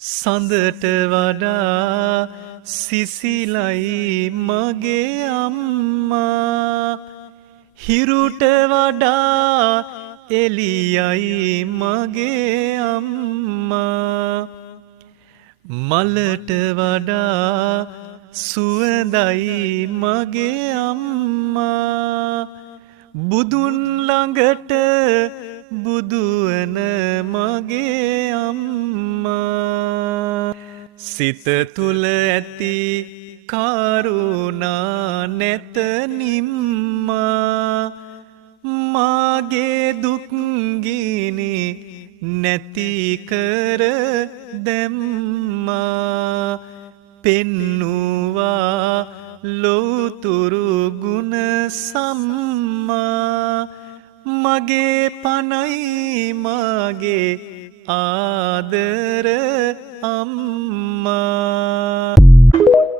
සඳට වඩා සිසිලයි මගේ අම්මා හිරුට වඩා එළියයි මගේ අම්මා මලට වඩා සුවඳයි මගේ අම්මා බුදුන් ළඟට බුදුවන මගේ අම්මා සිත තුල ඇති කරුණා නැත නිම්මා මාගේ දුක් ගිනි නැති කර දැම්මා පෙන්නුවා ලෝතුරු ගුණ සම්මා මගේ පනයි මගේ ආදර අම්මා